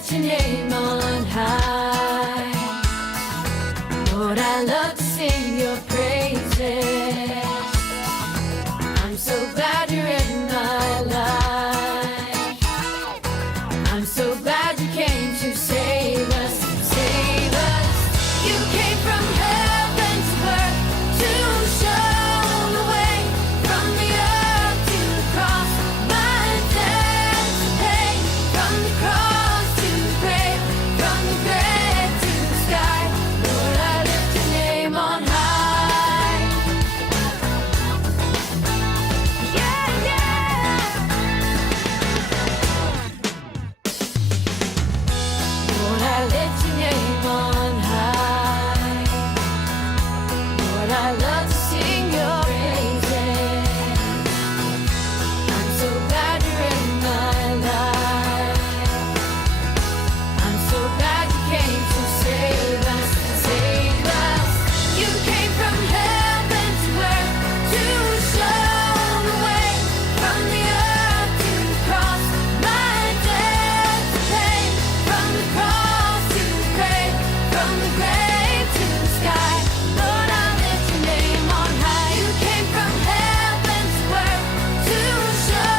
lift your name on high. Lord, I love to sing your praises. I'm so glad you're in my life. I'm so glad you came to save us, save us. You came from heaven to earth to show the way, from the earth to the cross, my debt to pay, from the cross to the grave, from the grave to the sky. Lord, I lift your name on high. Yeah, yeah. Lord, I lift your name on high. Lord, I love to sing your praises. I'm so glad you're in my life. I'm so glad you came to save us, save us. You came from heaven to earth to show the way, from the earth to the cross, my debt to pay, from the cross to the grave, from the grave to the sky. Lord, I lift your name on high. You came from heaven to earth to show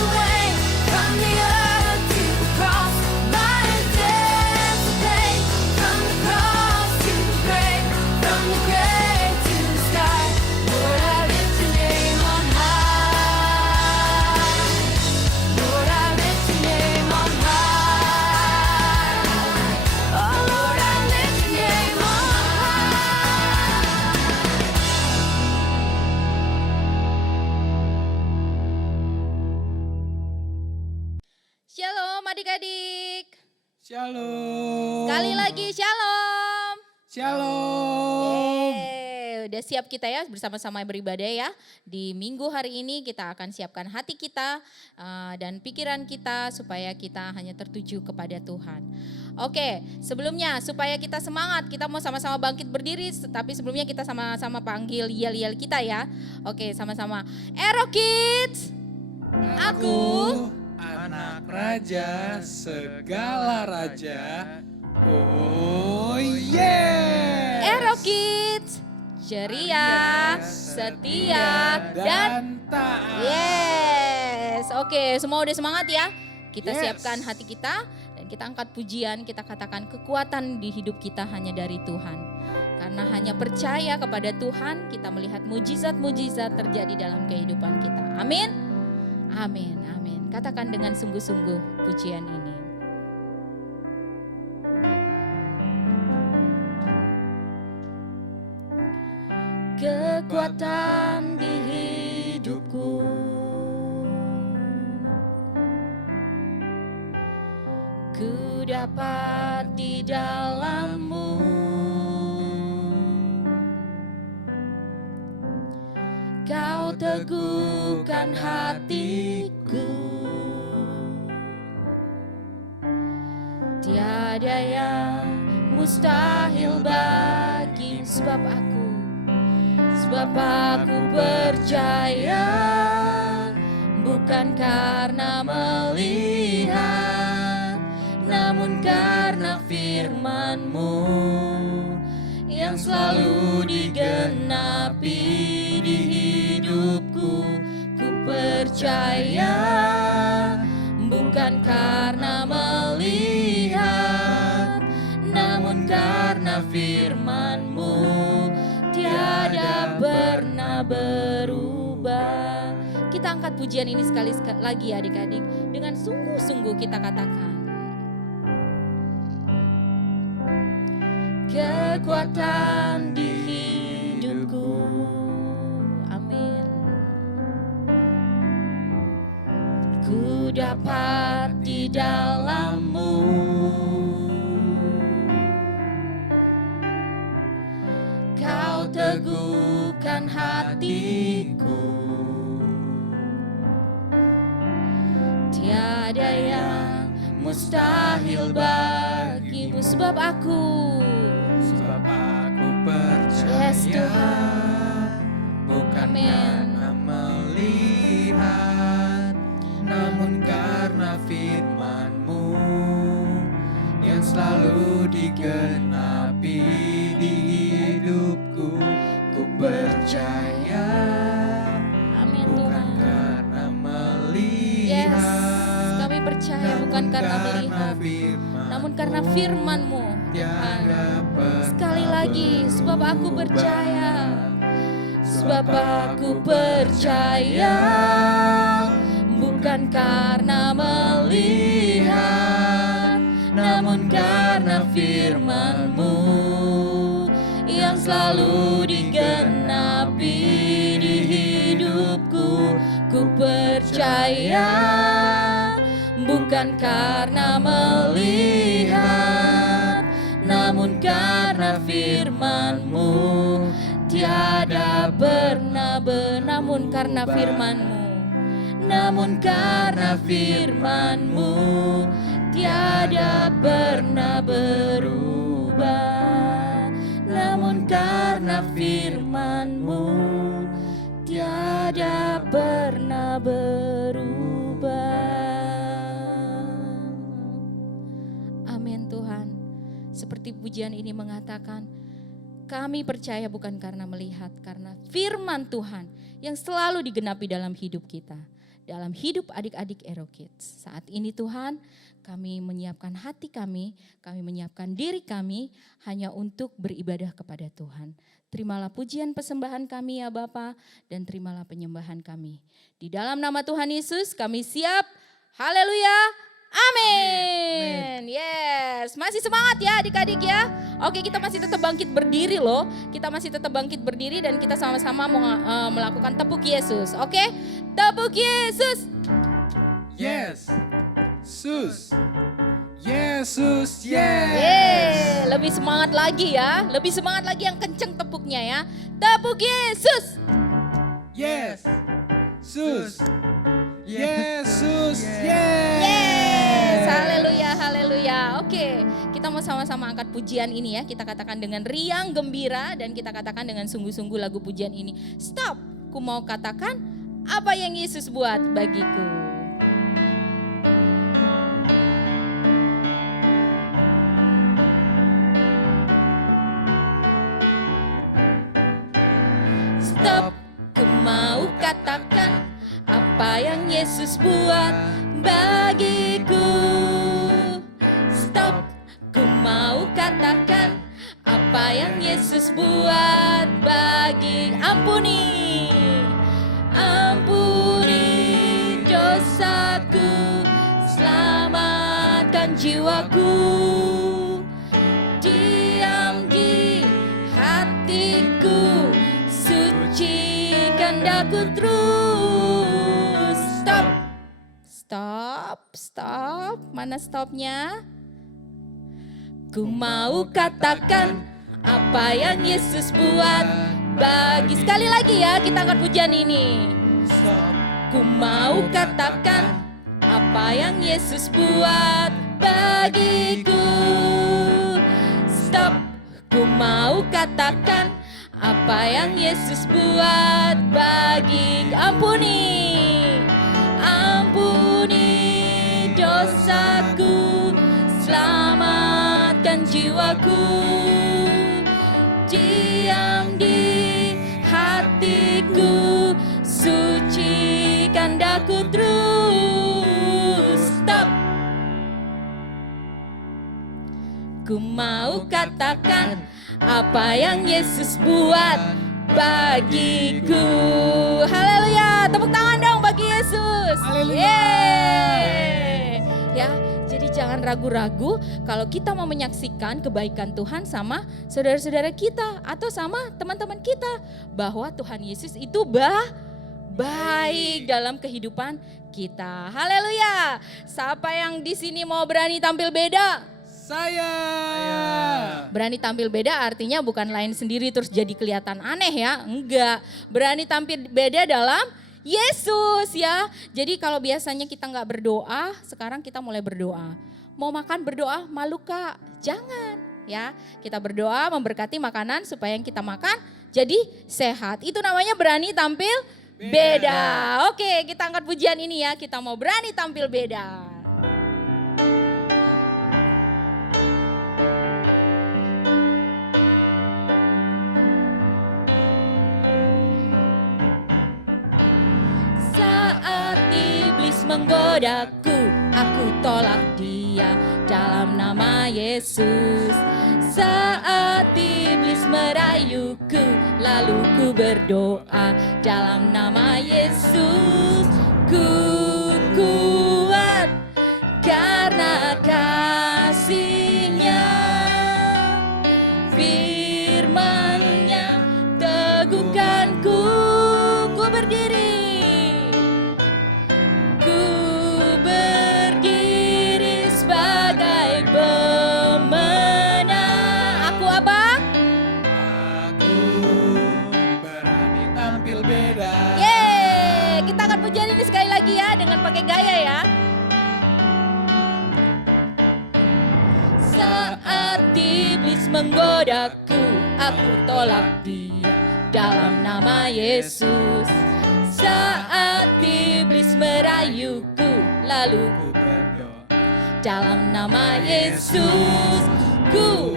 the way, from the earth to the cross, my debt to pay, from the cross to the grave, from the grave to the sky. Lord, I lift your name on high. Lord, I lift your name on high. Oh, Lord, I lift your name on Shalom adik-adik. Shalom. Sekali lagi shalom. Shalom. Udah siap kita ya bersama-sama beribadah ya. Di minggu hari ini kita akan siapkan hati kita dan pikiran kita supaya kita hanya tertuju kepada Tuhan. Oke, sebelumnya supaya kita semangat, kita mau sama-sama bangkit berdiri. Tapi sebelumnya kita sama-sama panggil yel-yel kita ya. Oke, sama-sama. Ero Kids. Aku anak raja, segala raja. Oh yeah. Ero Kids. Ceria, setia, dan taat. yes. Oke, semua udah semangat ya. Kita Yes. siapkan hati kita dan kita angkat pujian, kita katakan kekuatan di hidup kita hanya dari Tuhan. Karena hanya percaya kepada Tuhan, kita melihat mujizat-mujizat terjadi dalam kehidupan kita. Amin. Amin, amin. Katakan dengan sungguh-sungguh pujian ini. Kekuatan di hidupku, ku dapat di dalam-Mu. Kau teguhkan hatiku, tiada yang mustahil bagi sebab aku percaya, bukan karena melihat, namun karena firman-Mu yang selalu digenapi di hidupku. Ku percaya, bukan karena melihat, namun karena firman-Mu tiada pernah berubah. Kita angkat pujian ini sekali lagi adik-adik. Dengan sungguh-sungguh kita katakan. Kekuatan di hidupku. Amin. Ku dapat di dalam-Mu. Kau teguhkan hatiku, tiada yang mustahil bagimu. Sebab aku percaya, yes, Tuhan. bukan Amin. karena melihat, namun karena firman-Mu digenapi di hidupku. Ku percaya Amin bukan Tuhan. karena Yes, melihat, kami percaya bukan karena melihat, namun karena firman-Mu Tuhan. Sekali lagi, sebab aku percaya, sebab aku percaya, bukan karena melihat, namun karena firman-Mu yang selalu digenapi di hidupku. Ku percaya, bukan karena melihat, namun karena firman-Mu tiada pernah namun karena firman-Mu, namun karena firman-Mu tiada pernah berubah, namun karena firman-Mu tiada pernah berubah. Amin Tuhan. Seperti pujian ini mengatakan, kami percaya bukan karena melihat, karena firman Tuhan yang selalu digenapi dalam hidup kita, dalam hidup adik-adik Ero Kids. Saat ini Tuhan, kami menyiapkan hati kami menyiapkan diri kami hanya untuk beribadah kepada Tuhan. Terimalah pujian persembahan kami ya Bapa, dan terimalah penyembahan kami. Di dalam nama Tuhan Yesus kami siap. Haleluya. Amin. Yes, masih semangat ya adik-adik ya. Oke, kita masih tetap bangkit berdiri loh. Kita masih tetap bangkit berdiri dan kita sama-sama mau melakukan tepuk Yesus. Oke, tepuk Yesus. Yes, Sus. Yesus, yes. Yeay, lebih semangat lagi ya. Lebih semangat lagi yang kenceng tepuknya ya. Tepuk Yesus. Yes, Sus. Yesus, Yes, yes. haleluya, haleluya. Oke, kita mau sama-sama angkat pujian ini ya. Kita katakan dengan riang gembira dan kita katakan dengan sungguh-sungguh lagu pujian ini. Stop, ku mau katakan apa yang Yesus buat bagiku. Stop, ku mau katakan apa yang Yesus buat bagiku. Stop, ku mau katakan apa yang Yesus buat bagi. Ampuni, ampuni dosaku, selamatkan jiwaku. Diam di hatiku, sucikan daku terus. Stop, stop, stop. Mana stopnya? Ku mau katakan apa yang Yesus buat bagi. Sekali lagi ya, kita angkat pujian ini. Ku mau katakan apa yang Yesus buat bagiku. Stop, ku mau katakan apa yang Yesus buat bagi. Ampuni, ampuni dosaku, selamatkan jiwaku. Diam di hatiku, sucikan daku terus. Stop, ku mau katakan apa yang Yesus buat bagiku. Haleluya, tepuk tangan dong bagi Yesus. Haleluya. Yeay. Ya, jadi jangan ragu-ragu kalau kita mau menyaksikan kebaikan Tuhan sama saudara-saudara kita atau sama teman-teman kita, bahwa Tuhan Yesus itu baik dalam kehidupan kita. Haleluya. Siapa yang di sini mau berani tampil beda? Saya. Berani tampil beda artinya bukan lain sendiri terus jadi kelihatan aneh ya. Enggak. Berani tampil beda dalam Yesus ya. Jadi kalau biasanya kita nggak berdoa, sekarang kita mulai berdoa. Mau makan berdoa, malu Kak? Jangan ya. Kita berdoa memberkati makanan supaya yang kita makan jadi sehat. Itu namanya berani tampil beda. Oke, kita angkat pujian ini ya. Kita mau berani tampil beda. menggodaku, aku tolak dia dalam nama Yesus. Saat iblis merayuku, lalu ku berdoa dalam nama Yesus. Ku kuat karena kasih-Nya, firman-Nya teguhkanku. Ku berdiri sebagai pemenang. Aku apa? Aku berani tampil beda. Yeay, kita akan pujian ini sekali lagi ya dengan pakai gaya ya. Saat iblis menggodaku, aku tolak dia dalam nama Yesus. Saat iblis merayuku, lalu Ku berdoa dalam nama Yesus. Ku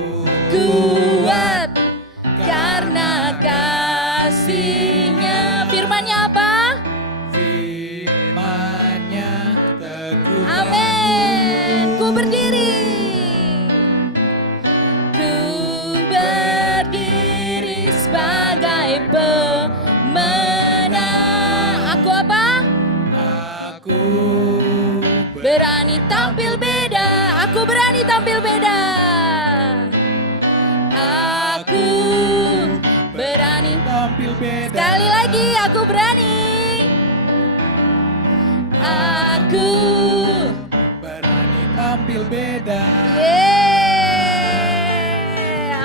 kuat karena kasih-Nya. Firman-Nya apa? firman-Nya teguh. Amin. Ku berdiri sebagai pemenang. Aku apa? Aku Berani tampil beda. Aku berani tampil beda. Aku berani. tampil beda. Sekali lagi aku berani. Aku berani tampil beda. Yeay.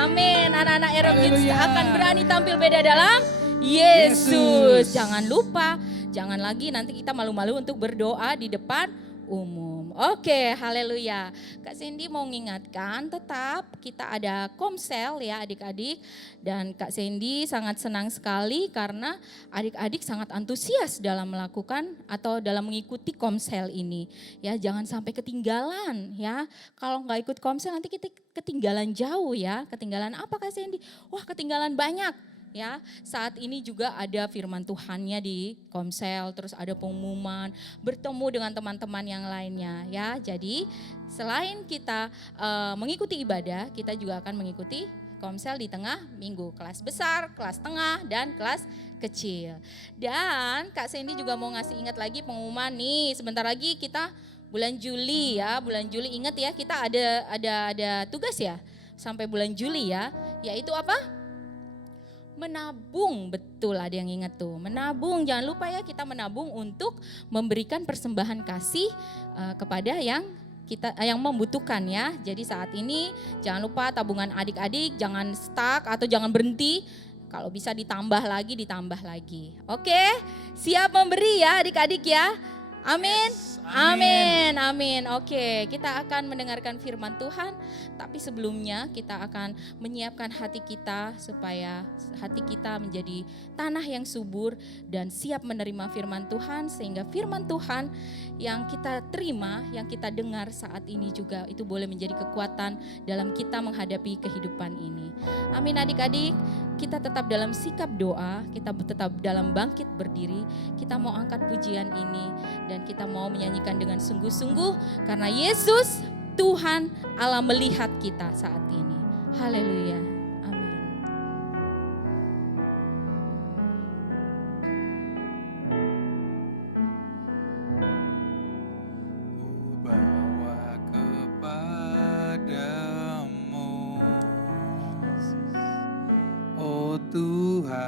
Amin. Anak-anak Aero Kids Haleluya. akan berani tampil beda dalam Yesus. Yesus. Jangan lupa, jangan lagi nanti kita malu-malu untuk berdoa di depan umum. Oke, haleluya. Kak Cindy mau mengingatkan tetap kita ada komsel ya adik-adik. Dan Kak Cindy sangat senang sekali karena adik-adik sangat antusias dalam melakukan atau dalam mengikuti komsel ini. Ya, jangan sampai ketinggalan ya. Kalau nggak ikut komsel nanti kita ketinggalan jauh ya. Ketinggalan apa Kak Cindy? Wah, ketinggalan banyak. Ya, saat ini juga ada firman Tuhannya di komsel, terus ada pengumuman, bertemu dengan teman-teman yang lainnya ya. Jadi selain kita mengikuti ibadah, kita juga akan mengikuti komsel di tengah minggu, kelas besar, kelas tengah, dan kelas kecil. Dan Kak Cindy juga mau ngasih ingat lagi pengumuman nih, sebentar lagi kita bulan Juli ya, bulan Juli ingat ya kita ada tugas ya sampai bulan Juli ya, yaitu apa? Menabung, betul ada yang ingat tuh, menabung. Jangan lupa ya kita menabung untuk memberikan persembahan kasih kepada yang membutuhkan ya. Jadi saat ini jangan lupa tabungan adik-adik jangan stuck atau jangan berhenti. Kalau bisa ditambah lagi. Oke, siap memberi ya adik-adik ya. Amin. Yes, Amin, amin. Oke, kita akan mendengarkan firman Tuhan, tapi sebelumnya kita akan menyiapkan hati kita supaya hati kita menjadi tanah yang subur dan siap menerima firman Tuhan, sehingga firman Tuhan yang kita terima, yang kita dengar saat ini juga itu boleh menjadi kekuatan dalam kita menghadapi kehidupan ini. Amin adik-adik, kita tetap dalam sikap doa, kita tetap dalam bangkit berdiri, kita mau angkat pujian ini dan kita mau menyanyikan dengan sungguh-sungguh karena Yesus Tuhan Allah melihat kita saat ini. Haleluya. Amin. Ku bawa kepadamu, oh Tuhan,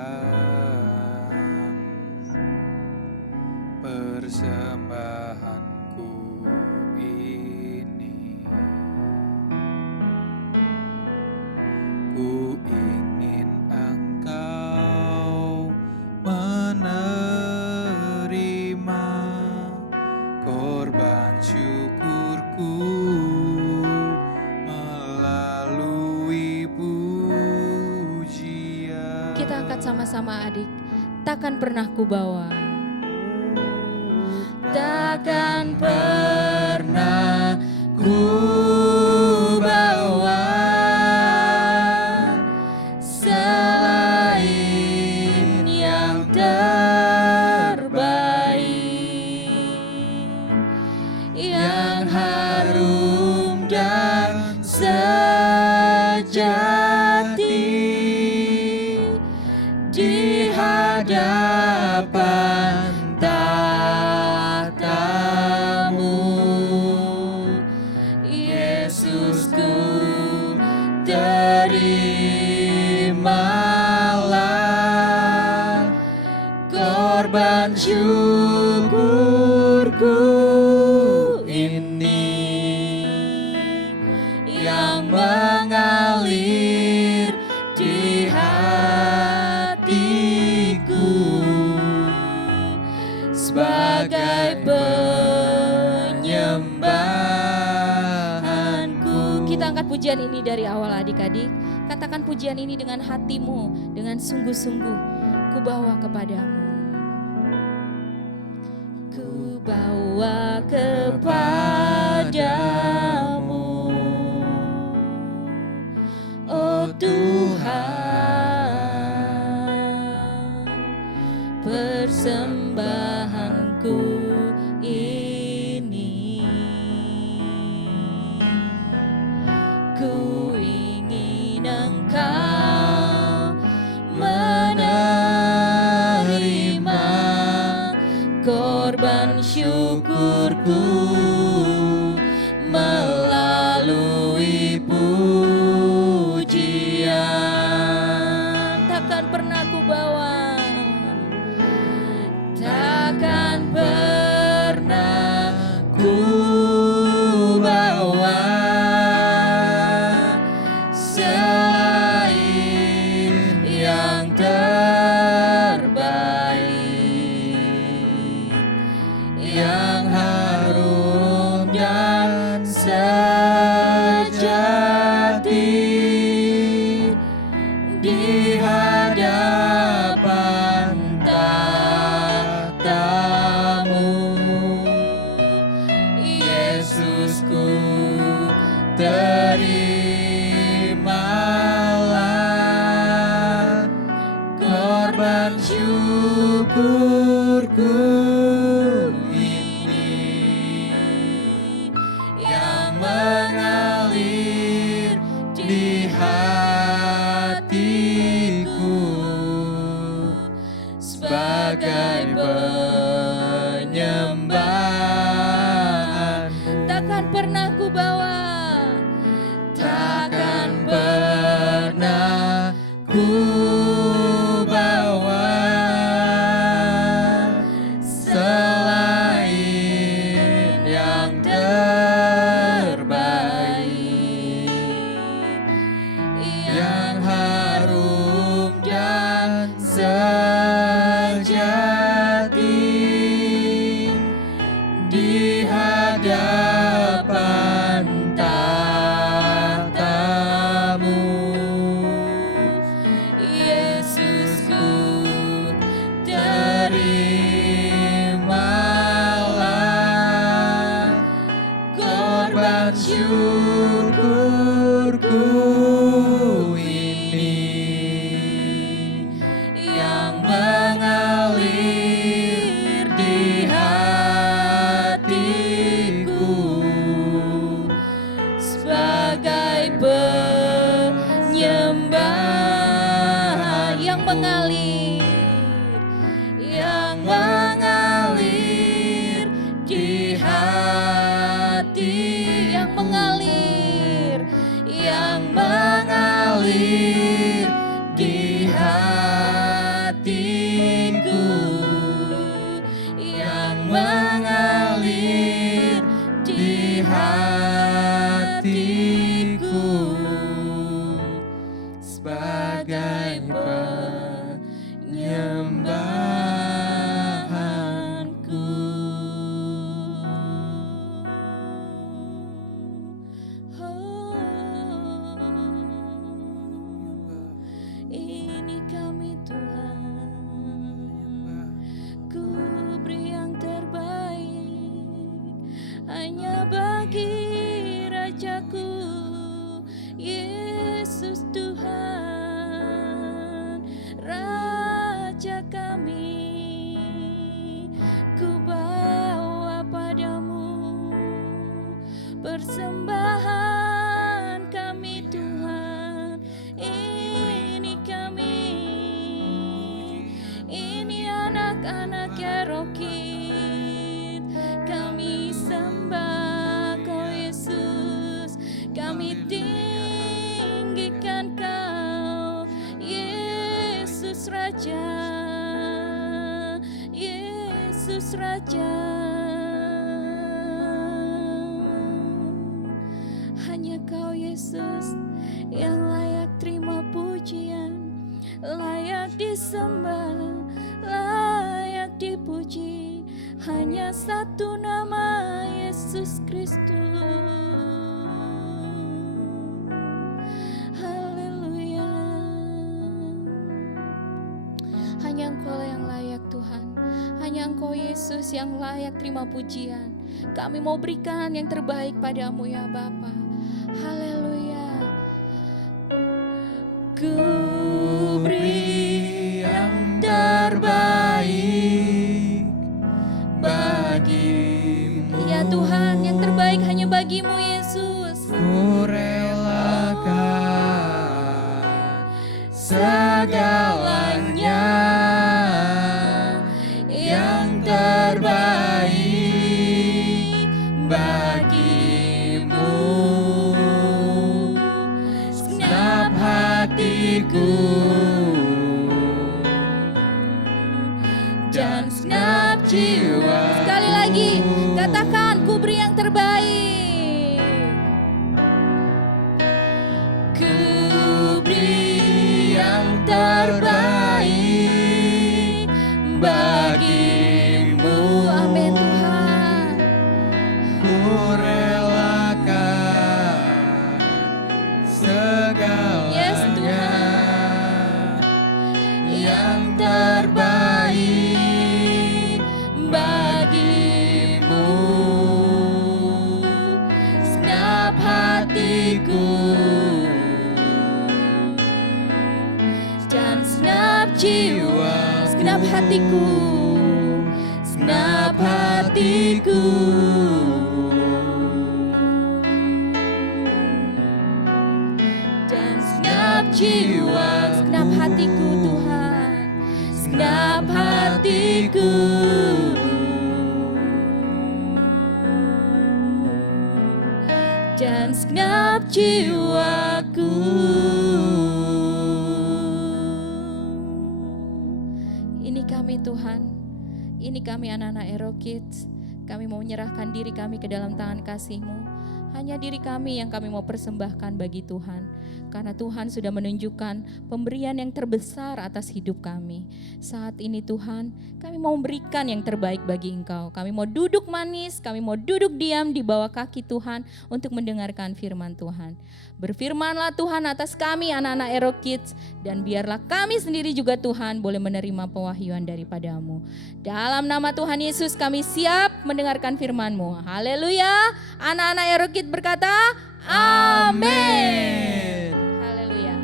persembahanku ini. Ku ingin Engkau menerima korban syukurku melalui pujian. Kita angkat sama-sama adik. Takkan pernah ku bawa. Takkan pernah ku bawa selain yang terbaik. terimalah korban syukurku ini yang mengalir di hatiku sebagai penyembahanku. Kita angkat pujian ini dari awal adik-adik. Katakan pujian ini dengan hatimu, dengan sungguh-sungguh. Ku bawa kepadamu. Ku bawa kepadamu, oh Tuhan, persembahanku ini. Ku ingin Engkau menerima korban syukurku melalui pujian. Takkan pernah ku bawa, takkan pernah ku bawa selain yang terbaik, yang harum dan sejati di hadapan tatamu. Yesusku, terimalah korban syukurku ini yang mengalir di hatiku sebagai penyembahan. Takkan pernah ku bawa, takkan pernah ku bawa selain yang terbaik, yang harum dan sejati di hadapan tatamu. Yesusku, terimalah korban syukurku ini yang mengalir di hatiku sebagai penyembahan yang mengalir di hati, yang mengalir di hatiku, yang mengalir di hatiku sebagai penyembahanku. Raja. Hanya Kau Yesus yang layak terima pujian, layak disembah, layak dipuji. Hanya satu nama, Yesus Kristus. Haleluya. Hanya Engkau yang layak Tuhan. Hanya Engkau Yesus yang layak terima pujian. Kami mau berikan yang terbaik padamu ya Bapa. Haleluya. Ku beri yang terbaik bagimu. Ya Tuhan, yang terbaik hanya bagimu Yesus. Ku relakan segalanya, yang terbaik bagimu. Segenap hatiku dan segenap jiwa. Sekali lagi, katakan ku beri yang terbaik. Ku beri yang terbaik bagimu. Amin Tuhan. Ku relakan Yes, segalanya, Tuhan. yang terbaik bagimu. Segenap hatiku dan segenap jiwa. Segenap hatiku. Segenap hatiku dan segenap jiwa. Segenap hatiku Tuhan. Segenap hatiku dan segenap jiwaku. Ini kami Tuhan. Ini kami anak-anak Ero Kids. Kami mau menyerahkan diri kami ke dalam tangan kasih-Mu. Hanya diri kami yang kami mau persembahkan bagi Tuhan. Karena Tuhan sudah menunjukkan pemberian yang terbesar atas hidup kami. Saat ini Tuhan, kami mau memberikan yang terbaik bagi Engkau. Kami mau duduk manis, kami mau duduk diam di bawah kaki Tuhan untuk mendengarkan firman Tuhan. Berfirmanlah Tuhan atas kami anak-anak Ero Kids. Dan biarlah kami sendiri juga Tuhan boleh menerima pewahyuan daripada-Mu. Dalam nama Tuhan Yesus kami siap mendengarkan firman-Mu. Haleluya. Anak-anak Ero Kids berkata, amin. Haleluya.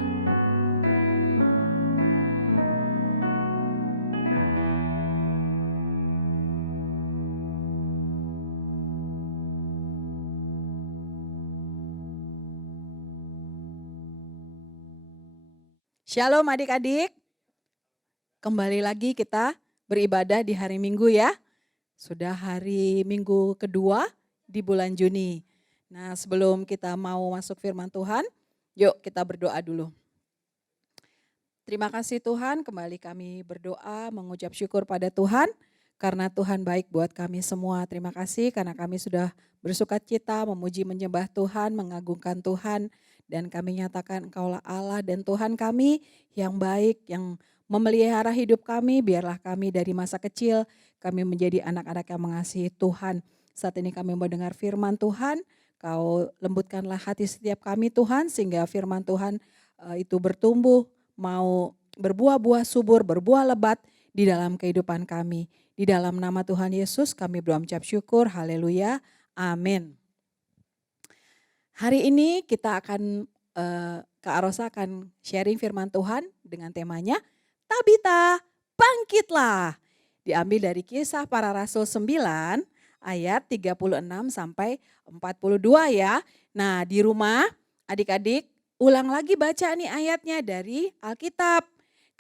Shalom adik-adik, kembali lagi kita beribadah di hari Minggu ya. Sudah hari Minggu kedua di bulan Juni. Nah sebelum kita mau masuk firman Tuhan, yuk kita berdoa dulu. Terima kasih Tuhan, kembali kami berdoa mengucap syukur pada Tuhan. Karena Tuhan baik buat kami semua. Terima kasih karena kami sudah bersukacita memuji menyembah Tuhan, mengagungkan Tuhan. Dan kami nyatakan Engkaulah Allah dan Tuhan kami yang baik, yang memelihara hidup kami. Biarlah kami dari masa kecil kami menjadi anak-anak yang mengasihi Tuhan. Saat ini kami mau dengar firman Tuhan. Kau lembutkanlah hati setiap kami Tuhan sehingga firman Tuhan itu bertumbuh, mau berbuah-buah subur, berbuah lebat di dalam kehidupan kami. Di dalam nama Tuhan Yesus kami berucap syukur, haleluya, amin. Hari ini kita akan, Kak Arosa akan sharing firman Tuhan dengan temanya, Tabita bangkitlah. Diambil dari Kisah Para Rasul 9 ayat 36 sampai 42 ya. Nah di rumah adik-adik ulang lagi baca nih ayatnya dari Alkitab.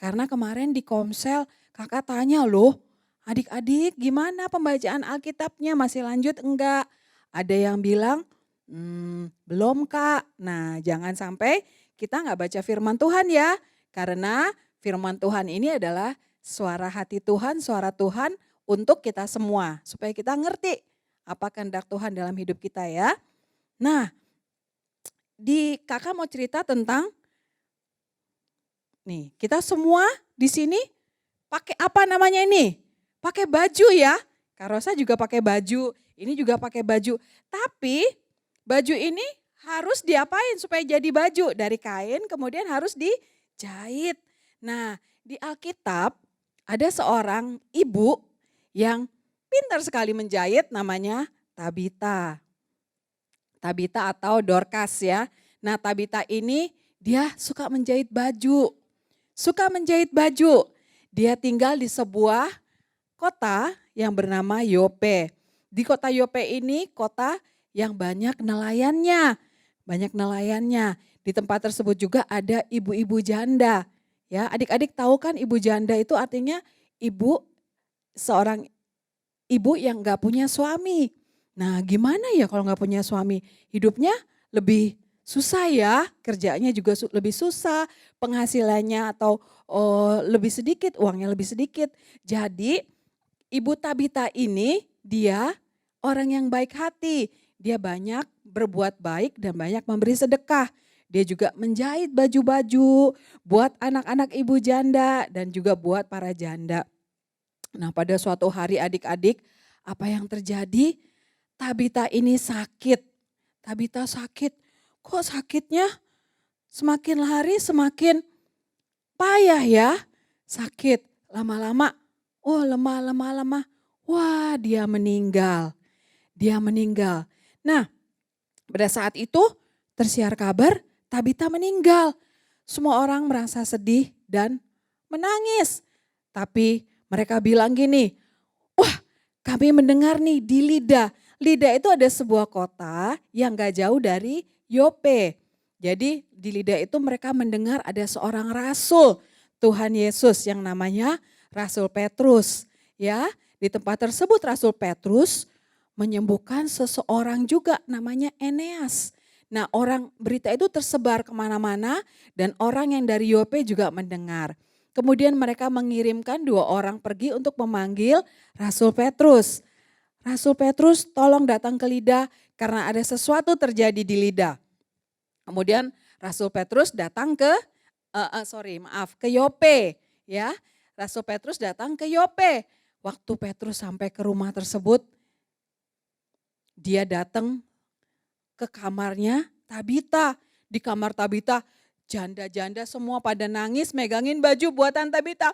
Karena kemarin di Komsel kakak tanya loh, adik-adik gimana pembacaan Alkitabnya, masih lanjut enggak? Ada yang bilang, belum Kak. Nah jangan sampai kita enggak baca firman Tuhan ya. Karena firman Tuhan ini adalah suara hati Tuhan, suara Tuhan untuk kita semua supaya kita ngerti apa kehendak Tuhan dalam hidup kita ya. Nah, kakak mau cerita tentang nih, kita semua di sini pakai apa namanya ini? Pakai baju ya. Kak Rosa juga pakai baju, ini juga pakai baju. Tapi baju ini harus diapain supaya jadi baju? Dari kain kemudian harus dijahit. Nah, di Alkitab ada seorang ibu yang pintar sekali menjahit, namanya Tabita. Tabita atau Dorcas ya. Nah, Tabita ini dia suka menjahit baju. Suka menjahit baju. Dia tinggal di sebuah kota yang bernama Yope. Di kota Yope ini kota yang banyak nelayannya. Banyak nelayannya. Di tempat tersebut juga ada ibu-ibu janda. Ya, adik-adik tahu kan ibu janda itu artinya seorang ibu yang gak punya suami. Nah, gimana ya kalau gak punya suami? Hidupnya lebih susah ya, kerjanya juga lebih susah, penghasilannya atau lebih sedikit, uangnya lebih sedikit. Jadi Ibu Tabita ini dia orang yang baik hati. Dia banyak berbuat baik dan banyak memberi sedekah. Dia juga menjahit baju-baju buat anak-anak ibu janda dan juga buat para janda. Nah, pada suatu hari adik-adik, apa yang terjadi? Tabita ini sakit. Tabita sakit. Kok sakitnya semakin hari semakin payah ya? Sakit. Lama-lama, lemah. Wah, dia meninggal. Dia meninggal. Nah, pada saat itu tersiar kabar Tabita meninggal. Semua orang merasa sedih dan menangis. Tapi mereka bilang gini, wah kami mendengar nih di Lida. Lida itu ada sebuah kota yang gak jauh dari Yope. Jadi di Lida itu mereka mendengar ada seorang rasul Tuhan Yesus yang namanya Rasul Petrus. Ya, di tempat tersebut Rasul Petrus menyembuhkan seseorang juga namanya Eneas. Nah, berita itu tersebar kemana-mana dan orang yang dari Yope juga mendengar. Kemudian mereka mengirimkan 2 orang pergi untuk memanggil Rasul Petrus. Rasul Petrus tolong datang ke Lida karena ada sesuatu terjadi di Lida. Kemudian Rasul Petrus datang ke Yope ya. Rasul Petrus datang ke Yope. Waktu Petrus sampai ke rumah tersebut, dia datang ke kamarnya Tabita. Di kamar Tabita, janda-janda semua pada nangis megangin baju buatan Tabita.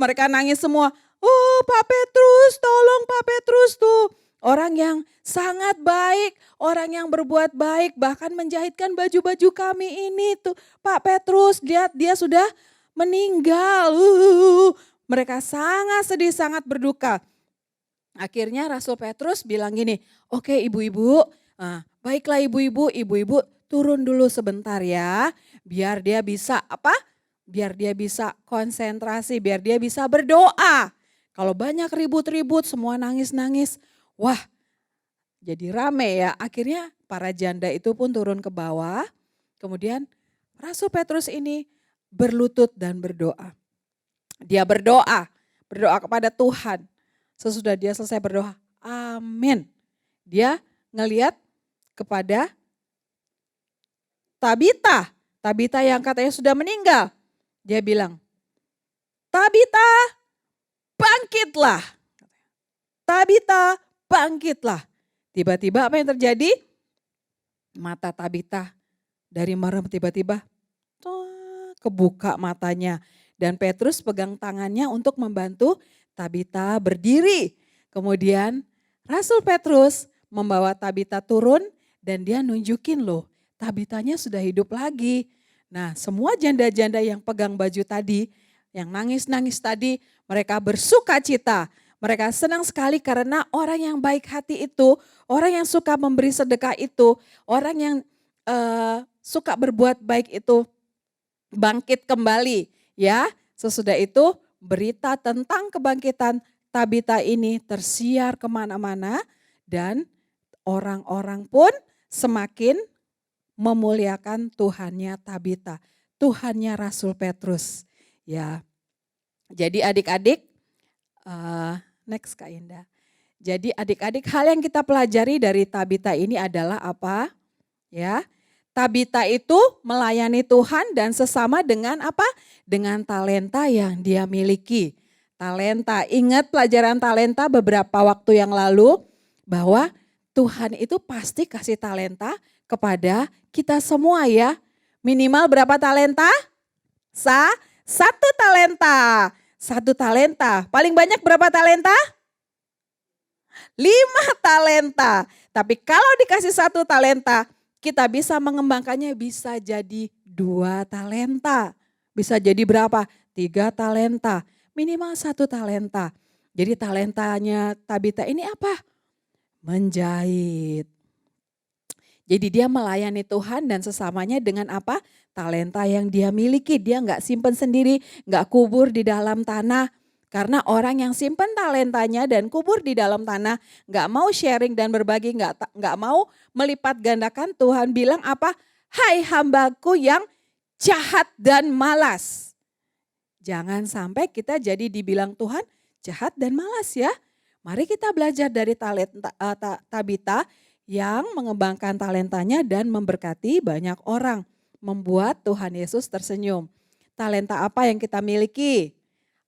Mereka nangis semua. Oh Pak Petrus, tolong Pak Petrus tuh. Orang yang sangat baik, orang yang berbuat baik, bahkan menjahitkan baju-baju kami ini tuh. Pak Petrus, lihat dia sudah meninggal. Mereka sangat sedih, sangat berduka. Akhirnya Rasul Petrus bilang gini, oke ibu-ibu, baiklah ibu-ibu turun dulu sebentar ya. Biar dia bisa Biar dia bisa konsentrasi, biar dia bisa berdoa. Kalau banyak ribut-ribut, semua nangis-nangis, wah jadi rame ya. Akhirnya para janda itu pun turun ke bawah. Kemudian Rasul Petrus ini berlutut dan berdoa. Dia berdoa kepada Tuhan. Sesudah dia selesai berdoa, amin. Dia ngeliat kepada Tabita yang katanya sudah meninggal. Dia bilang, Tabita bangkitlah. Tabita bangkitlah. Tiba-tiba apa yang terjadi? Mata Tabita dari merem tiba-tiba kebuka matanya. Dan Petrus pegang tangannya untuk membantu Tabita berdiri. Kemudian Rasul Petrus membawa Tabita turun dan dia nunjukin loh Tabitanya sudah hidup lagi. Nah semua janda-janda yang pegang baju tadi, yang nangis-nangis tadi, mereka bersuka cita. Mereka senang sekali karena orang yang baik hati itu, orang yang suka memberi sedekah itu, orang yang suka berbuat baik itu bangkit kembali. Ya, sesudah itu berita tentang kebangkitan Tabita ini tersiar kemana-mana dan orang-orang pun semakin memuliakan Tuhannya Tabita, Tuhannya Rasul Petrus. Ya, jadi adik-adik Next Kak Indah. Jadi adik-adik, hal yang kita pelajari dari Tabita ini adalah apa? Ya, Tabita itu melayani Tuhan dan sesama dengan apa? Dengan talenta yang dia miliki. Talenta, ingat pelajaran talenta beberapa waktu yang lalu bahwa Tuhan itu pasti kasih talenta kepada kita semua ya. Minimal berapa talenta? Satu talenta. Satu talenta. Paling banyak berapa talenta? 5 talenta. Tapi kalau dikasih 1 talenta, kita bisa mengembangkannya bisa jadi 2 talenta. Bisa jadi berapa? 3 talenta. Minimal 1 talenta. Jadi talentanya Tabita ini apa? Menjahit. Jadi dia melayani Tuhan dan sesamanya dengan apa? Talenta yang dia miliki. Dia nggak simpen sendiri, nggak kubur di dalam tanah. Karena orang yang simpen talentanya dan kubur di dalam tanah, nggak mau sharing dan berbagi, nggak mau melipat gandakan, Tuhan bilang apa? Hai hambaku yang jahat dan malas. Jangan sampai kita jadi dibilang Tuhan jahat dan malas ya. Mari kita belajar dari Tabita yang mengembangkan talentanya dan memberkati banyak orang. Membuat Tuhan Yesus tersenyum. Talenta apa yang kita miliki?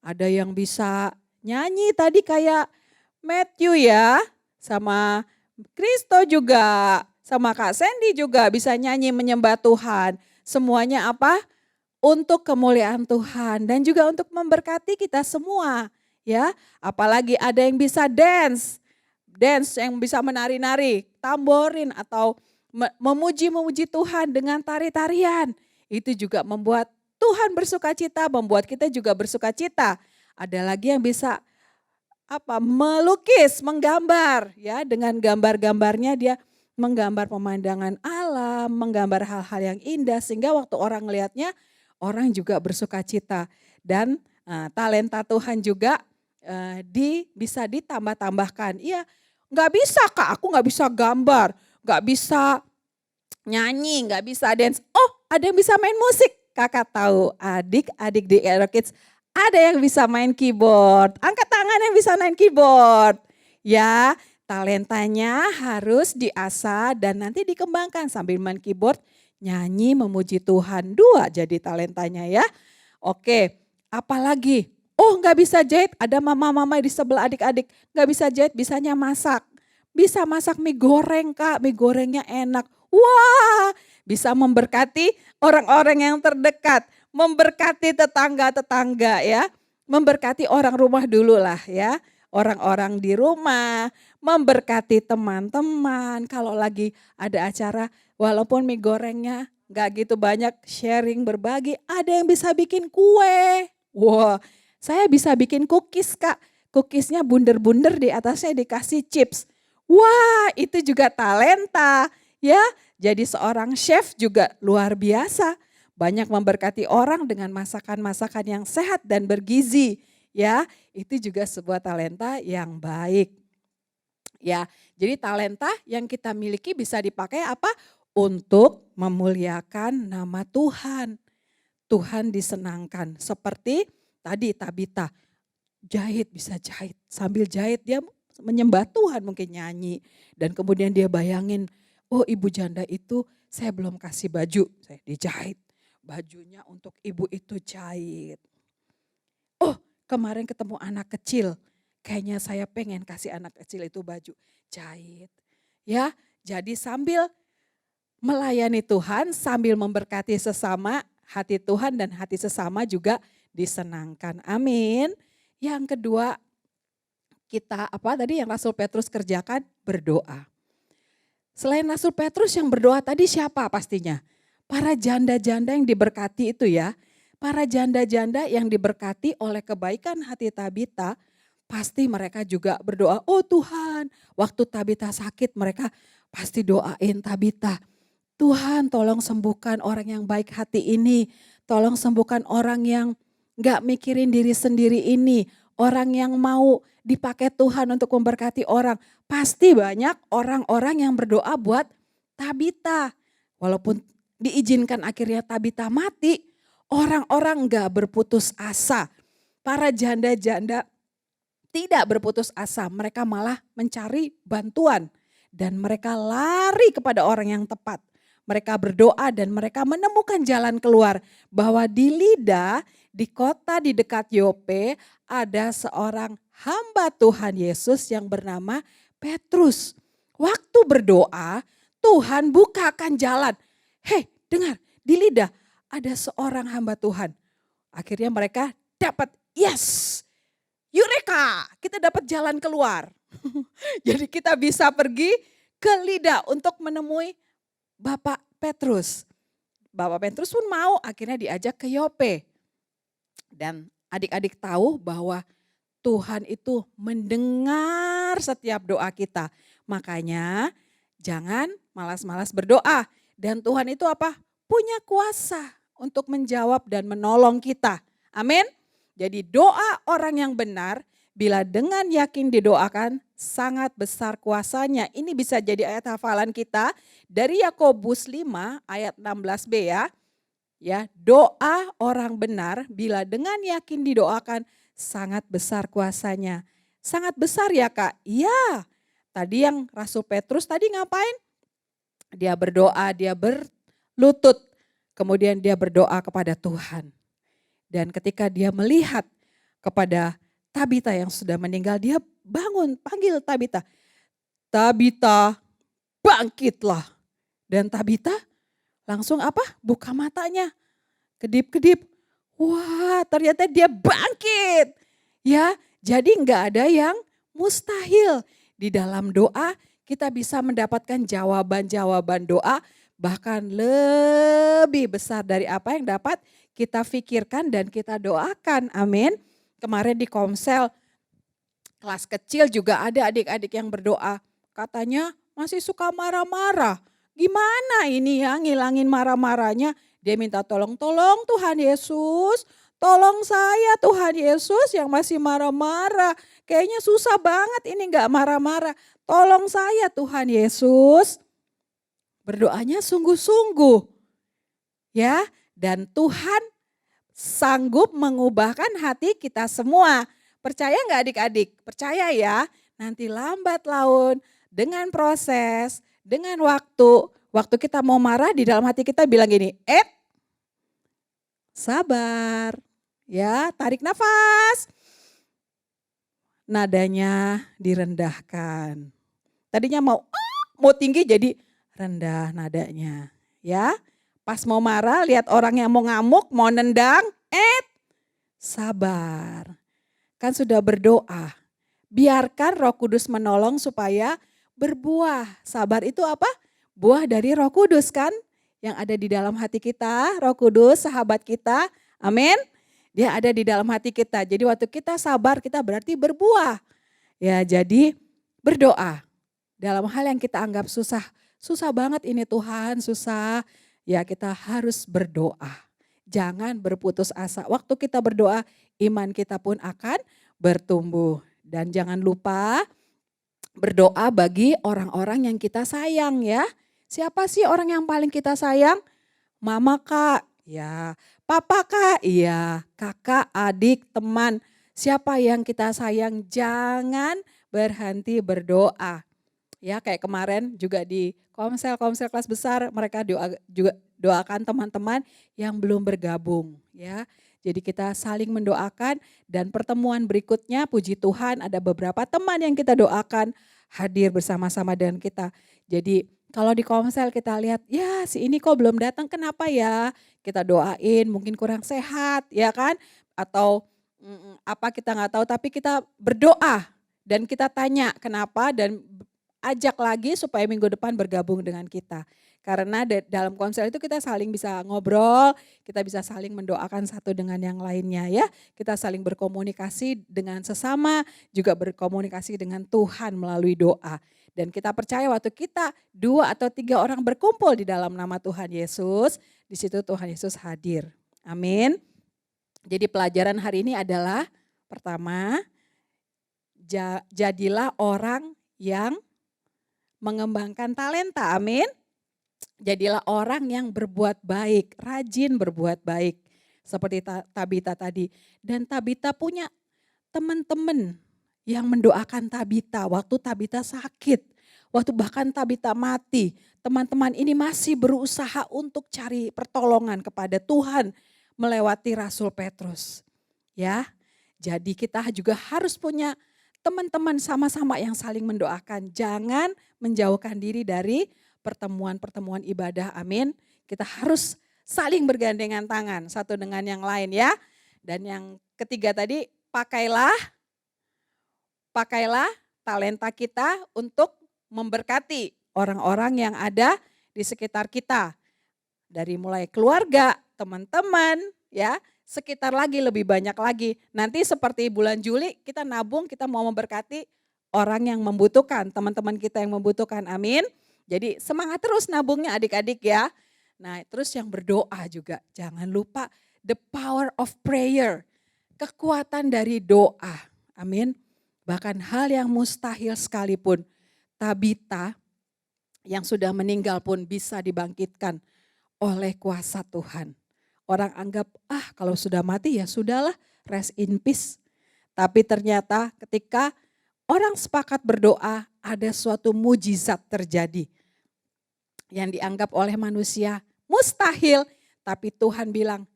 Ada yang bisa nyanyi tadi kayak Matthew ya. Sama Kristo juga. Sama Kak Sandy juga bisa nyanyi menyembah Tuhan. Semuanya apa? Untuk kemuliaan Tuhan. Dan juga untuk memberkati kita semua. Ya, apalagi ada yang bisa dance yang bisa menari-nari, tamborin atau memuji-memuji Tuhan dengan tari-tarian. Itu juga membuat Tuhan bersukacita, membuat kita juga bersukacita. Ada lagi yang bisa melukis, menggambar ya, dengan gambar-gambarnya dia menggambar pemandangan alam, menggambar hal-hal yang indah sehingga waktu orang melihatnya orang juga bersukacita. Dan talenta Tuhan juga bisa ditambah-tambahkan. Iya, nggak bisa Kak, aku nggak bisa gambar, nggak bisa nyanyi, nggak bisa dance. Oh, ada yang bisa main musik. Kakak tahu adik-adik di Aero Kids ada yang bisa main keyboard. Angkat tangan yang bisa main keyboard. Ya, talentanya harus diasah dan nanti dikembangkan sambil main keyboard, nyanyi memuji Tuhan. 2 jadi talentanya ya. Oke, apalagi? Oh nggak bisa jahit, ada mama-mama di sebelah adik-adik. Nggak bisa jahit, bisanya masak. Bisa masak mie goreng Kak, mie gorengnya enak. Wah, bisa memberkati orang-orang yang terdekat. Memberkati tetangga-tetangga ya. Memberkati orang rumah dulu lah ya. Orang-orang di rumah, memberkati teman-teman. Kalau lagi ada acara, walaupun mie gorengnya nggak gitu banyak, sharing, berbagi. Ada yang bisa bikin kue. Wah, saya bisa bikin cookies Kak. Cookiesnya bunder-bunder di atasnya dikasih chips. Wah itu juga talenta ya. Jadi seorang chef juga luar biasa. Banyak memberkati orang dengan masakan-masakan yang sehat dan bergizi. Ya, itu juga sebuah talenta yang baik. Ya, jadi talenta yang kita miliki bisa dipakai apa? Untuk memuliakan nama Tuhan. Tuhan disenangkan. Seperti tadi Tabita, jahit bisa jahit. Sambil jahit dia menyembah Tuhan mungkin nyanyi. Dan kemudian dia bayangin, oh ibu janda itu saya belum kasih baju, saya dijahit. Bajunya untuk ibu itu jahit. Oh kemarin ketemu anak kecil, kayaknya saya pengen kasih anak kecil itu baju, jahit. Ya, jadi sambil melayani Tuhan, sambil memberkati sesama, hati Tuhan dan hati sesama juga disenangkan. Amin. Yang kedua, kita yang Rasul Petrus kerjakan? Berdoa. Selain Rasul Petrus yang berdoa tadi siapa pastinya? Para janda-janda yang diberkati itu ya. Para janda-janda yang diberkati oleh kebaikan hati Tabita, pasti mereka juga berdoa, oh Tuhan, waktu Tabita sakit mereka pasti doain Tabita. Tuhan tolong sembuhkan orang yang baik hati ini. Tolong sembuhkan orang yang gak mikirin diri sendiri ini. Orang yang mau dipakai Tuhan untuk memberkati orang. Pasti banyak orang-orang yang berdoa buat Tabita. Walaupun diizinkan akhirnya Tabita mati, orang-orang gak berputus asa. Para janda-janda tidak berputus asa, mereka malah mencari bantuan dan mereka lari kepada orang yang tepat. Mereka berdoa dan mereka menemukan jalan keluar bahwa di Lida, di kota di dekat Yope, ada seorang hamba Tuhan Yesus yang bernama Petrus. Waktu berdoa, Tuhan bukakan jalan. Hei, dengar, di Lida ada seorang hamba Tuhan. Akhirnya mereka dapat, yes, Eureka, kita dapat jalan keluar. Jadi kita bisa pergi ke Lida untuk menemui Bapak Petrus. Bapak Petrus pun mau, akhirnya diajak ke Yope. Dan adik-adik tahu bahwa Tuhan itu mendengar setiap doa kita. Makanya jangan malas-malas berdoa. Dan Tuhan itu apa? Punya kuasa untuk menjawab dan menolong kita. Amin. Jadi doa orang yang benar bila dengan yakin didoakan sangat besar kuasanya. Ini bisa jadi ayat hafalan kita dari Yakobus 5 ayat 16b ya. Ya, doa orang benar bila dengan yakin didoakan sangat besar kuasanya. Sangat besar ya Kak? Iya. Tadi yang Rasul Petrus tadi ngapain? Dia berdoa, dia berlutut. Kemudian dia berdoa kepada Tuhan. Dan ketika dia melihat kepada Tabita yang sudah meninggal, dia bangun, panggil Tabita. Tabita, bangkitlah. Dan Tabita langsung apa? Buka matanya. Kedip-kedip. Wah, ternyata dia bangkit. Ya, jadi enggak ada yang mustahil. Di dalam doa kita bisa mendapatkan jawaban-jawaban doa bahkan lebih besar dari apa yang dapat kita pikirkan dan kita doakan. Amin. Kemarin di Komsel kelas kecil juga ada adik-adik yang berdoa. Katanya masih suka marah-marah. Gimana ini ya ngilangin marah-marahnya? Dia minta tolong Tuhan Yesus. Tolong saya Tuhan Yesus yang masih marah-marah. Kayaknya susah banget ini gak marah-marah. Tolong saya Tuhan Yesus. Berdoanya sungguh-sungguh. Ya, dan Tuhan sanggup mengubahkan hati kita semua. Percaya gak adik-adik? Percaya ya. Nanti lambat laun dengan proses, dengan waktu kita mau marah di dalam hati kita bilang gini, sabar. Ya, tarik nafas. Nadanya direndahkan. Tadinya mau tinggi jadi rendah nadanya. Ya, pas mau marah lihat orang yang mau ngamuk, mau nendang, sabar. Kan sudah berdoa. Biarkan Roh Kudus menolong supaya berbuah. Sabar itu apa? Buah dari Roh Kudus kan? Yang ada di dalam hati kita, Roh Kudus, sahabat kita. Amin. Dia ada di dalam hati kita. Jadi waktu kita sabar, kita berarti berbuah. Ya, jadi berdoa. Dalam hal yang kita anggap susah. Susah banget ini Tuhan, susah. Ya, kita harus berdoa. Jangan berputus asa. Waktu kita berdoa, iman kita pun akan bertumbuh. Dan jangan lupa berdoa bagi orang-orang yang kita sayang ya. Siapa sih orang yang paling kita sayang? Mama Kak, ya. Papa Kak, iya. Kakak, adik, teman. Siapa yang kita sayang, jangan berhenti berdoa. Ya, kayak kemarin juga di komsel kelas besar, mereka juga doakan teman-teman yang belum bergabung. Ya, jadi kita saling mendoakan dan pertemuan berikutnya, puji Tuhan ada beberapa teman yang kita doakan hadir bersama-sama dengan kita. Jadi kalau di komsel kita lihat, ya si ini kok belum datang, kenapa ya? Kita doain, mungkin kurang sehat, ya kan? Atau apa kita nggak tahu, tapi kita berdoa dan kita tanya kenapa dan ajak lagi supaya minggu depan bergabung dengan kita. Karena dalam komsel itu kita saling bisa ngobrol, kita bisa saling mendoakan satu dengan yang lainnya ya. Kita saling berkomunikasi dengan sesama, juga berkomunikasi dengan Tuhan melalui doa. Dan kita percaya waktu kita 2 atau 3 orang berkumpul di dalam nama Tuhan Yesus, di situ Tuhan Yesus hadir. Amin. Jadi pelajaran hari ini adalah pertama, jadilah orang yang mengembangkan talenta, amin. Jadilah orang yang berbuat baik, rajin berbuat baik. Seperti Tabita tadi. Dan Tabita punya teman-teman yang mendoakan Tabita waktu Tabita sakit, waktu bahkan Tabita mati. Teman-teman ini masih berusaha untuk cari pertolongan kepada Tuhan melewati Rasul Petrus. Ya, jadi kita juga harus punya teman-teman sama-sama yang saling mendoakan. Jangan menjauhkan diri dari pertemuan-pertemuan ibadah. Amin. Kita harus saling bergandengan tangan satu dengan yang lain ya. Dan yang ketiga tadi, pakailah talenta kita untuk memberkati orang-orang yang ada di sekitar kita. Dari mulai keluarga, teman-teman, ya, sekitar lagi lebih banyak lagi. Nanti seperti bulan Juli kita nabung, kita mau memberkati orang yang membutuhkan, teman-teman kita yang membutuhkan. Amin. Jadi semangat terus nabungnya adik-adik ya. Nah, terus yang berdoa juga. Jangan lupa the power of prayer. Kekuatan dari doa. Amin. Bahkan hal yang mustahil sekalipun, Tabita yang sudah meninggal pun bisa dibangkitkan oleh kuasa Tuhan. Orang anggap, kalau sudah mati ya sudahlah, rest in peace. Tapi ternyata ketika orang sepakat berdoa, ada suatu mujizat terjadi. Yang dianggap oleh manusia mustahil, tapi Tuhan bilang,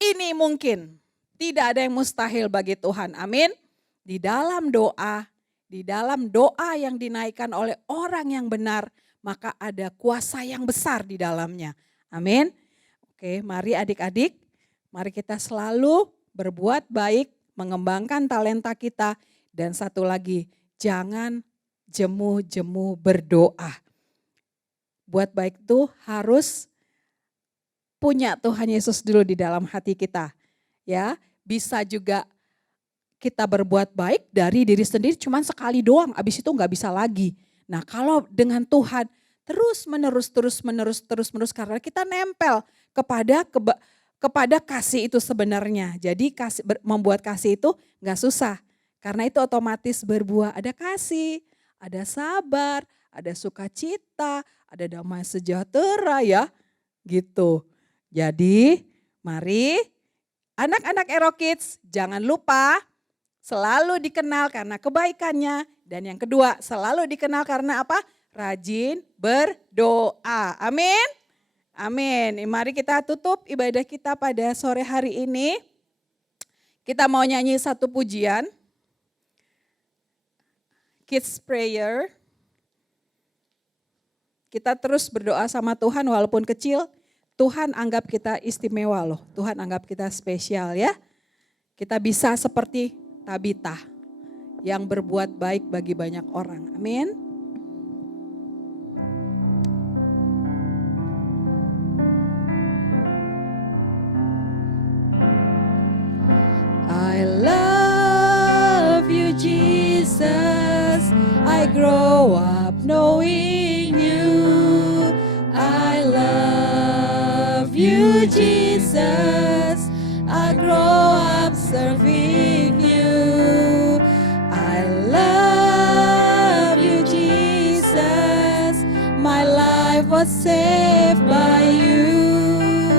ini mungkin. Tidak ada yang mustahil bagi Tuhan, amin. Di dalam doa yang dinaikkan oleh orang yang benar, maka ada kuasa yang besar di dalamnya, amin. Oke, mari adik-adik, mari kita selalu berbuat baik, mengembangkan talenta kita. Dan satu lagi, jangan jemu-jemu berdoa. Buat baik itu harus punya Tuhan Yesus dulu di dalam hati kita. Ya, bisa juga kita berbuat baik dari diri sendiri cuman sekali doang, abis itu nggak bisa lagi. Nah, kalau dengan Tuhan terus menerus karena kita nempel kepada kasih itu sebenarnya. Jadi membuat kasih itu nggak susah. Karena itu otomatis berbuah, ada kasih, ada sabar, ada sukacita, ada damai sejahtera ya, gitu. Jadi mari anak-anak Ero Kids jangan lupa selalu dikenal karena kebaikannya. Dan yang kedua selalu dikenal karena apa? Rajin berdoa. Amin. Amin. Mari kita tutup ibadah kita pada sore hari ini. Kita mau nyanyi satu pujian. Kids Prayer. Kita terus berdoa sama Tuhan walaupun kecil, Tuhan anggap kita istimewa loh. Tuhan anggap kita spesial ya. Kita bisa seperti Tabita yang berbuat baik bagi banyak orang. Amin. I love you, Jesus. I grow up knowing you. I love you, Jesus. I grow up serving you. I love you, Jesus. My life was saved by you.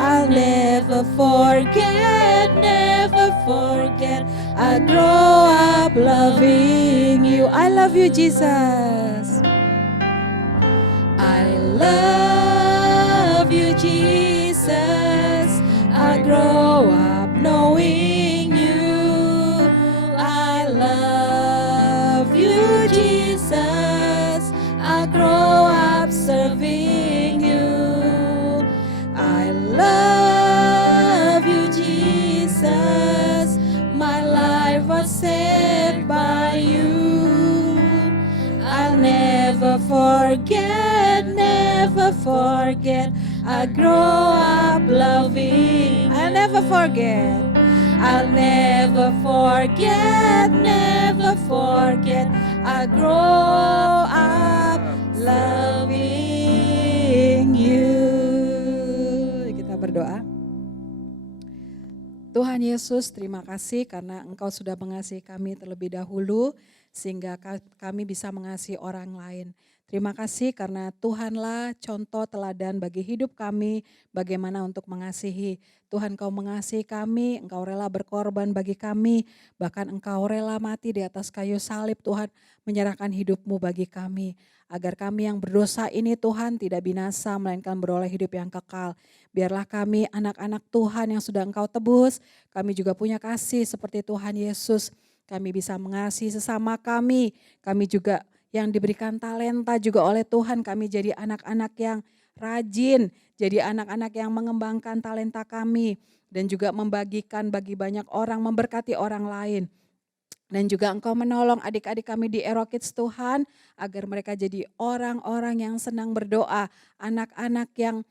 I'll never forget, never forget. I grow up loving you. I love you, Jesus. I love you, Jesus. I grow up knowing you. I love you, Jesus. I grow up serving you. I love you, Jesus. My life was saved by you. I'll never forget, never forget. I grow up loving. I'll never forget. I'll never forget, never forget. I grow up loving you. Kita berdoa. Tuhan Yesus, terima kasih karena Engkau sudah mengasihi kami terlebih dahulu sehingga kami bisa mengasihi orang lain. Terima kasih karena Tuhanlah contoh teladan bagi hidup kami, bagaimana untuk mengasihi. Tuhan, Kau mengasihi kami, Engkau rela berkorban bagi kami, bahkan Engkau rela mati di atas kayu salib, Tuhan, menyerahkan hidup-Mu bagi kami. Agar kami yang berdosa ini Tuhan tidak binasa, melainkan beroleh hidup yang kekal. Biarlah kami anak-anak Tuhan yang sudah Engkau tebus, kami juga punya kasih seperti Tuhan Yesus. Kami bisa mengasihi sesama kami juga yang diberikan talenta juga oleh Tuhan, kami jadi anak-anak yang rajin, jadi anak-anak yang mengembangkan talenta kami dan juga membagikan bagi banyak orang, memberkati orang lain. Dan juga Engkau menolong adik-adik kami di Ero Kids Tuhan, agar mereka jadi orang-orang yang senang berdoa, anak-anak yang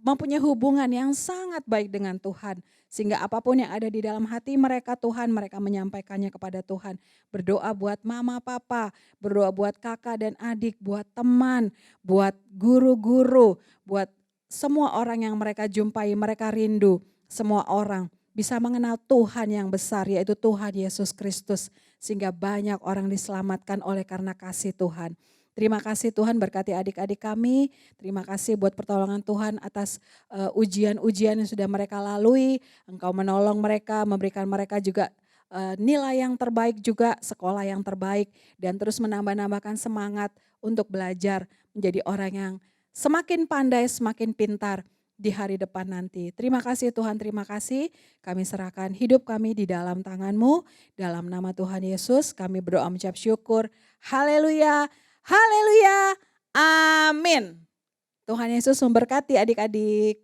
mempunyai hubungan yang sangat baik dengan Tuhan. Sehingga apapun yang ada di dalam hati mereka Tuhan, mereka menyampaikannya kepada Tuhan. Berdoa buat mama, papa, berdoa buat kakak dan adik, buat teman, buat guru-guru, buat semua orang yang mereka jumpai, mereka rindu. Semua orang bisa mengenal Tuhan yang besar, yaitu Tuhan Yesus Kristus. Sehingga banyak orang diselamatkan oleh karena kasih Tuhan. Terima kasih Tuhan, berkati adik-adik kami. Terima kasih buat pertolongan Tuhan atas ujian-ujian yang sudah mereka lalui. Engkau menolong mereka, memberikan mereka juga nilai yang terbaik juga, sekolah yang terbaik. Dan terus menambah-nambahkan semangat untuk belajar menjadi orang yang semakin pandai, semakin pintar di hari depan nanti. Terima kasih Tuhan, terima kasih. Kami serahkan hidup kami di dalam tangan-Mu. Dalam nama Tuhan Yesus kami berdoa mengucap syukur. Haleluya. Haleluya, amin. Tuhan Yesus memberkati adik-adik.